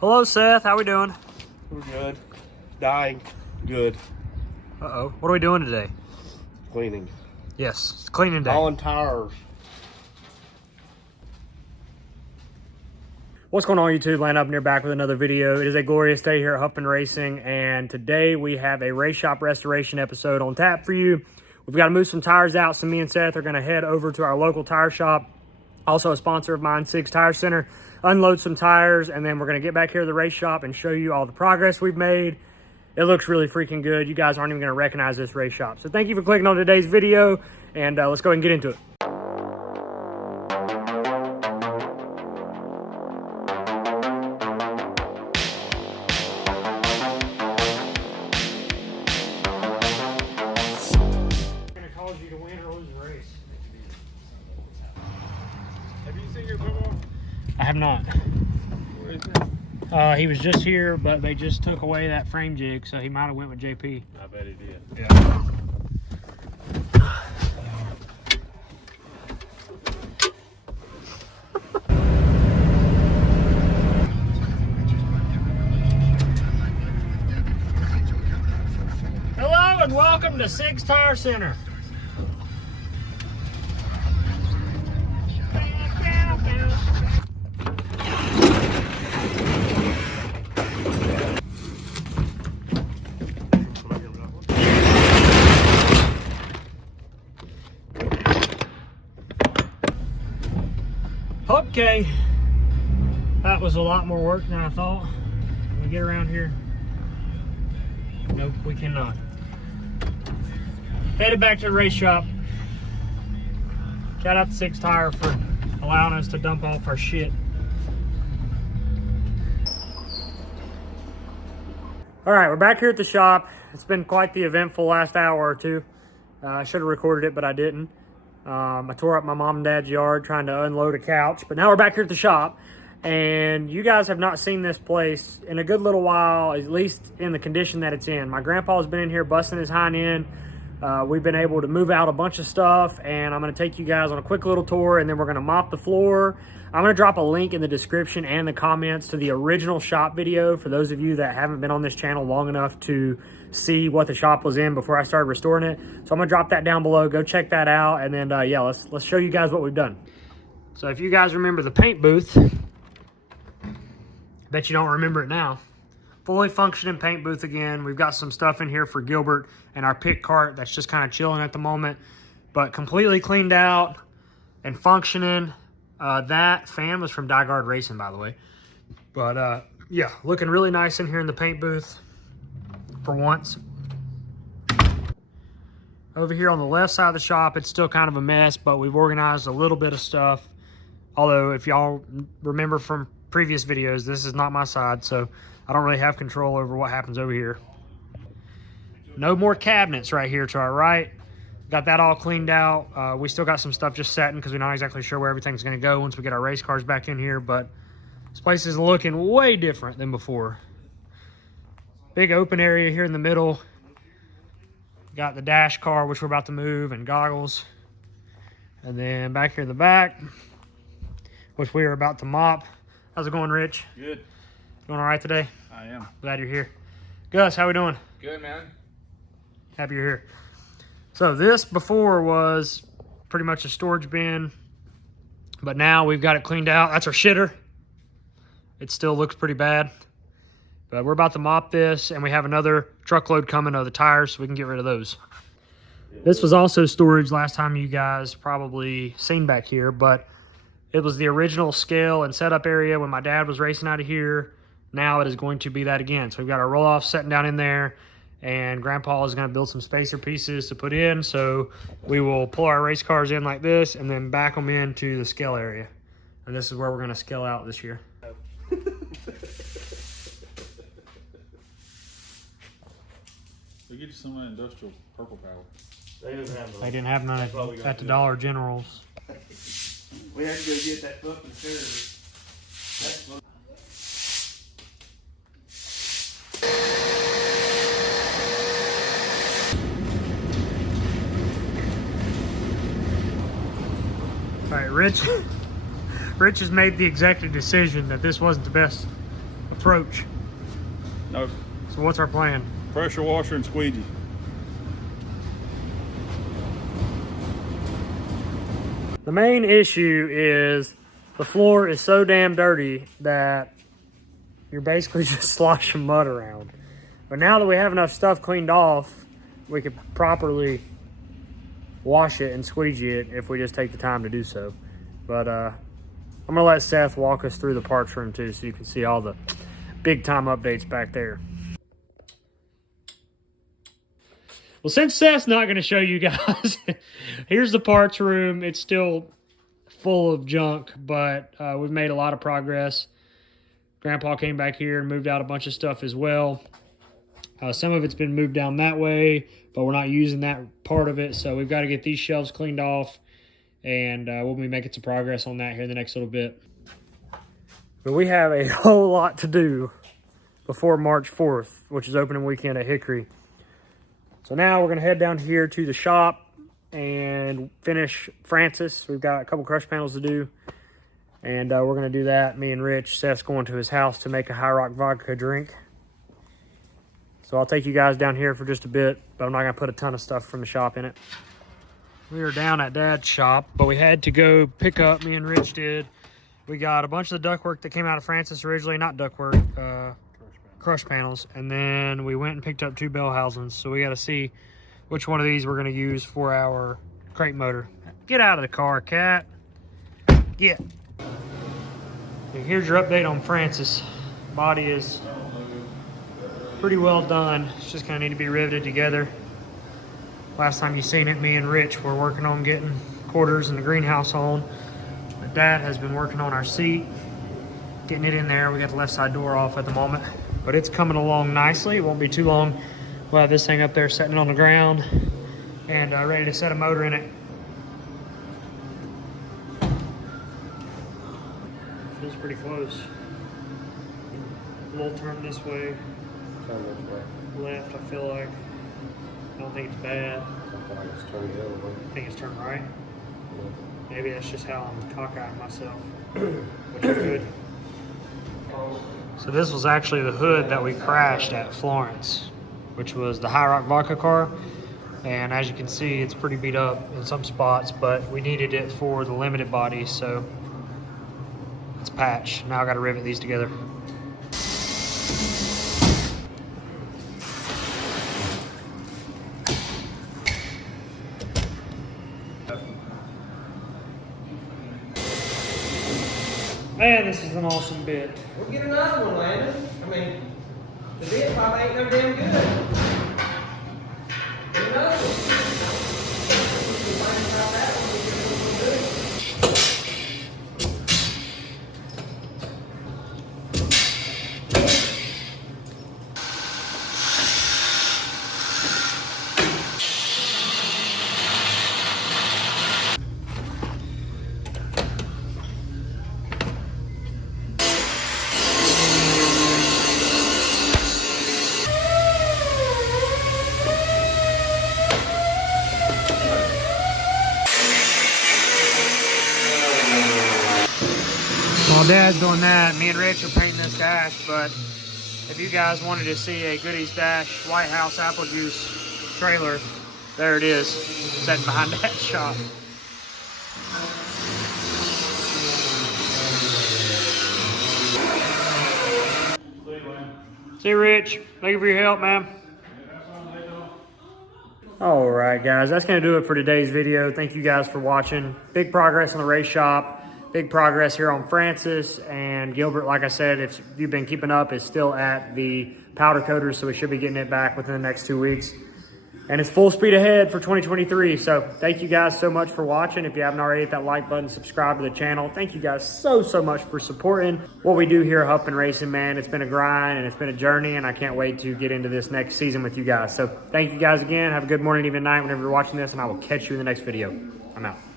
Hello, Seth. How we doing? We're good. Dying. Good. Uh-oh. What are we doing today? Cleaning. Yes, it's cleaning day. Hauling tires. What's going on, YouTube? Landon here back with another video. It is a glorious day here at Huffman Racing, and today we have a race shop restoration episode on tap for you. We've got to move some tires out, so me and Seth are going to head over to our local tire shop, also a sponsor of mine, Sig's Tire Center, unload some tires, and then we're going to get back here to the race shop and show you all the progress we've made. It looks really freaking good. You guys aren't even going to recognize this race shop. So thank you for clicking on today's video, and let's go ahead and get into it. I have not. Where is it? He was just here, but they just took away that frame jig, so he might have went with JP. I bet he did. Yeah. Hello and welcome to Sig's Tire Center. Okay, that was a lot more work than I thought. Can we get around here? Nope, we cannot. Headed back to the race shop. Shout out to Sig's Tire for allowing us to dump off our shit. All right, we're back here at the shop. It's been quite the eventful last hour or two. I should have recorded it, but I didn't. I tore up my mom and dad's yard trying to unload a couch, but now we're back here at the shop, and you guys have not seen this place in a good little while, at least in the condition that it's in. My grandpa's been in here busting his hind end. We've been able to move out a bunch of stuff, and I'm going to take you guys on a quick little tour, and then we're going to mop the floor. I'm going to drop a link in the description and the comments to the original shop video for those of you that haven't been on this channel long enough to see what the shop was in before I started restoring it. So I'm going to drop that down below. Go check that out, and then, yeah, let's show you guys what we've done. So if you guys remember the paint booth, I bet you don't remember it now. Fully functioning paint booth again. We've got some stuff in here for Gilbert and our pit cart that's just kind of chilling at the moment, but completely cleaned out and functioning. That fan was from Guard Racing, by the way. But yeah, looking really nice in here in the paint booth for once. Over here on the left side of the shop, it's still kind of a mess, but we've organized a little bit of stuff. Although if y'all remember from previous videos, this is not my side, so I don't really have control over what happens over here. No more cabinets right here to our right. Got that all cleaned out. We still got some stuff just setting because we're not exactly sure where everything's going to go once we get our race cars back in here, but this place is looking way different than before. Big open area here in the middle. Got the dash car, which we're about to move, and goggles. And then back here in the back, which we are about to mop. How's it going, Rich? Good. Doing all right today? I am. Glad you're here. Gus, how we doing? Good, man. Happy you're here. So this before was pretty much a storage bin, but now we've got it cleaned out. That's our shitter. It still looks pretty bad, but we're about to mop this, and we have another truckload coming of the tires so we can get rid of those. This was also storage last time you guys probably seen back here, but it was the original scale and setup area when my dad was racing out of here. Now it is going to be that again. So we've got our roll-off sitting down in there, and Grandpa is going to build some spacer pieces to put in. So we will pull our race cars in like this and then back them into the scale area. And this is where we're going to scale out this year. They get you some of that industrial purple power. They didn't have those. They didn't have none at the Dollar Generals. We had to go get that fucking server. That's what. All right, Rich has made the executive decision that this wasn't the best approach. Nope. So what's our plan? Pressure washer and squeegee. The main issue is the floor is so damn dirty that you're basically just sloshing mud around. But now that we have enough stuff cleaned off, we could properly wash it and squeegee it if we just take the time to do so. But I'm gonna let Seth walk us through the parts room too, so you can see all the big time updates back there. Well, since Seth's not gonna show you guys, here's the parts room. It's still full of junk, but we've made a lot of progress. Grandpa came back here and moved out a bunch of stuff as well. Some of it's been moved down that way, but we're not using that part of it. So we've got to get these shelves cleaned off, and we'll be making some progress on that here in the next little bit. But we have a whole lot to do before March 4th, which is opening weekend at Hickory. So now we're going to head down here to the shop and finish Francis. We've got a couple crush panels to do, and we're going to do that. Me and Rich. Seth's going to his house to make a High Rock vodka drink. So I'll take you guys down here for just a bit, but I'm not going to put a ton of stuff from the shop in it. We are down at Dad's shop, but we had to go pick up, me and Rich did. We got a bunch of the ductwork that came out of Francis originally, not ductwork, crush panels. And then we went and picked up 2 bell housings. So we got to see which one of these we're going to use for our crate motor. Get out of the car, cat. Get. And here's your update on Francis. Body is pretty well done. It's just gonna need to be riveted together. Last time you seen it, me and Rich were working on getting quarters in the greenhouse on. But Dad has been working on our seat, getting it in there. We got the left side door off at the moment, but it's coming along nicely. It won't be too long. We'll have this thing up there setting on the ground and ready to set a motor in it. Feels pretty close. A little turn this way. Left, I feel like. I don't think it's bad. I feel like it's turned the other way. I think it's turned right. Maybe that's just how I'm cockeyed myself, which is good. So this was actually the hood that we crashed at Florence, which was the High Rock vodka car. And as you can see, it's pretty beat up in some spots, but we needed it for the limited body, so it's patched. Now I got to rivet these together. Man, this is an awesome bit. We'll get another one, Landon. I mean, the bit probably ain't no damn good. Get another one. We can find out that one, we can do what we'll do. While Dad's doing that, me and Rich are painting this dash, but if you guys wanted to see a Goodies Dash White House apple juice trailer, there it is, sitting behind Dad's shop. See you, Rich. Thank you for your help, man. All right, guys, that's going to do it for today's video. Thank you guys for watching. Big progress on the race shop. Big progress here on Francis, and Gilbert, like I said, if you've been keeping up, is still at the powder coaters, so we should be getting it back within the next 2 weeks. And it's full speed ahead for 2023. So thank you guys so much for watching. If you haven't already, hit that like button, subscribe to the channel. Thank you guys so much for supporting what we do here at Huffman Racing, man. It's been a grind and it's been a journey, and I can't wait to get into this next season with you guys. So thank you guys again. Have a good morning, even night, whenever you're watching this, and I will catch you in the next video. I'm out.